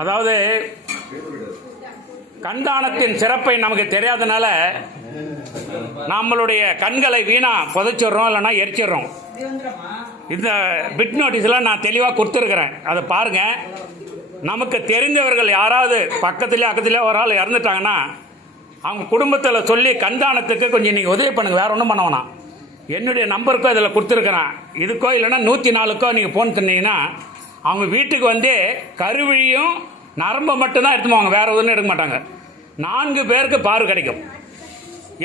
அதாவது கண்தானத்தின் சிறப்பை நமக்கு தெரியாதனால நம்மளுடைய கண்களை வீணா புதைச்சிடுறோம் இல்லைன்னா எரிச்சிடுறோம். இந்த பிட் நோட்டீஸ்லாம் நான் தெளிவாக கொடுத்துருக்குறேன். அதை பாருங்கள் நமக்கு தெரிந்தவர்கள் யாராவது பக்கத்துலேயே அக்கத்துலேயே ஒரு ஆள் இறந்துட்டாங்கன்னா அவங்க குடும்பத்தில் சொல்லி கண்தானத்துக்கு கொஞ்சம் நீங்கள் உதவி பண்ணுங்கள் வேறு ஒன்றும் பண்ண என்னுடைய நம்பருக்கோ இதில் கொடுத்துருக்குறேன். இதுக்கோ இல்லைன்னா நூற்றி நாலுக்கோ நீங்கள் ஃபோன் பண்ணீங்கன்னா அவங்க வீட்டுக்கு வந்து கருவிழியும் நரம்பை மட்டும்தான் எடுத்துவாங்க வேறு எதுவும் எடுக்க மாட்டாங்க. நான்கு பேருக்கு பார்வை கிடைக்கும்.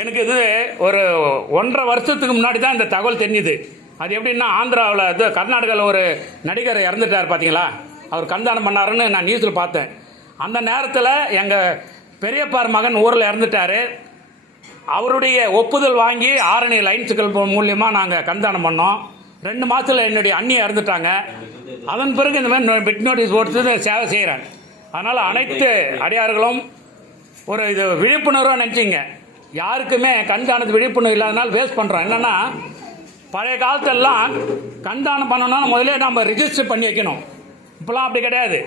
எனக்கு இது ஒரு ஒன்றரை வருஷத்துக்கு முன்னாடி தான் இந்த தகவல் தெரிஞ்சுது. அது எப்படின்னா ஆந்திராவில் இது கர்நாடகாவில் ஒரு நடிகர் இறந்துட்டார் பார்த்தீங்களா அவர் கண்தானம் பண்ணாருன்னு நான் நியூஸில் பார்த்தேன். அந்த நேரத்தில் எங்கள் பெரியப்பார் மகன் ஊரில் இறந்துட்டார். அவருடைய ஒப்புதல் வாங்கி ஆரணி லைன்ஸுகள் மூலியமாக நாங்கள் கண்தானம் பண்ணோம். ரெண்டு மாதத்தில் என்னுடைய அண்ணி இறந்துட்டாங்க. அதன் பிறகு இந்த மாதிரி பிட் நோட்டீஸ் போட்டு சேவை செய்கிறேன் அதனால் அனைத்து அடியார்களும் ஒரு இது விழிப்புணர்வாக நினச்சிங்க. யாருக்குமே கண்தானத்து விழிப்புணர்வு இல்லாதனால வேஸ்ட் பண்ணுறோம் என்னென்னா பழைய காலத்தெல்லாம் கண்தானம் பண்ணணும்னா முதல்ல நம்ம ரிஜிஸ்டர் பண்ணி வைக்கணும். இப்போலாம் அப்படி கிடையாது.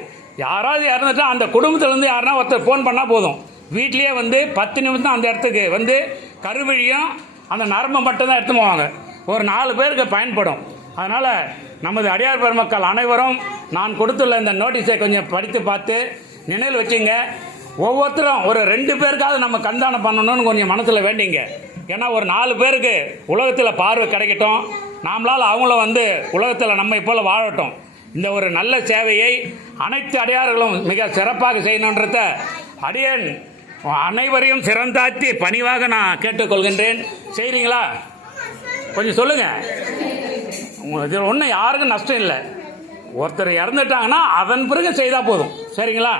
யாராவது இறந்துட்டா அந்த குடும்பத்துலேருந்து யாருன்னா ஒருத்தர் ஃபோன் பண்ணால் போதும். வீட்லேயே வந்து பத்து நிமிஷம் அந்த இடத்துக்கு வந்து கருவழியும் அந்த நரம்பை மட்டும்தான் எடுத்து போவாங்க. ஒரு நாலு பேருக்கு பயன்படும். அதனால் நமது அடியார் பெருமக்கள் அனைவரும் நான் கொடுத்துள்ள இந்த நோட்டீஸை கொஞ்சம் படித்து பார்த்து நினைவில் வச்சுங்க. ஒவ்வொருத்தரும் ஒரு ரெண்டு பேருக்காவது நம்ம கண்தானம் பண்ணணும்னு கொஞ்சம் மனசில் வேண்டிங்க. ஏன்னா ஒரு நாலு பேருக்கு உலகத்தில் பார்வை கிடைக்கட்டும். நாமளால் அவங்கள வந்து உலகத்தில் நம்மை போல் வாழட்டும். இந்த ஒரு நல்ல சேவையை அனைத்து அடியார்களும் மிக சிறப்பாக செய்யணுன்றத அடியன் அனைவரையும் சிறந்தாத்தி பணிவாக நான் கேட்டுக்கொள்கின்றேன். செய்கிறீங்களா கொஞ்சம் சொல்லுங்கள் இதில் ஒன்றும் யாருக்கும் நஷ்டம் இல்லை. ஒருத்தர் இறந்துட்டாங்கன்னா அதன் பிறகு செய்தால் போதும். சரிங்களா?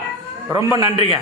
ரொம்ப நன்றிங்க.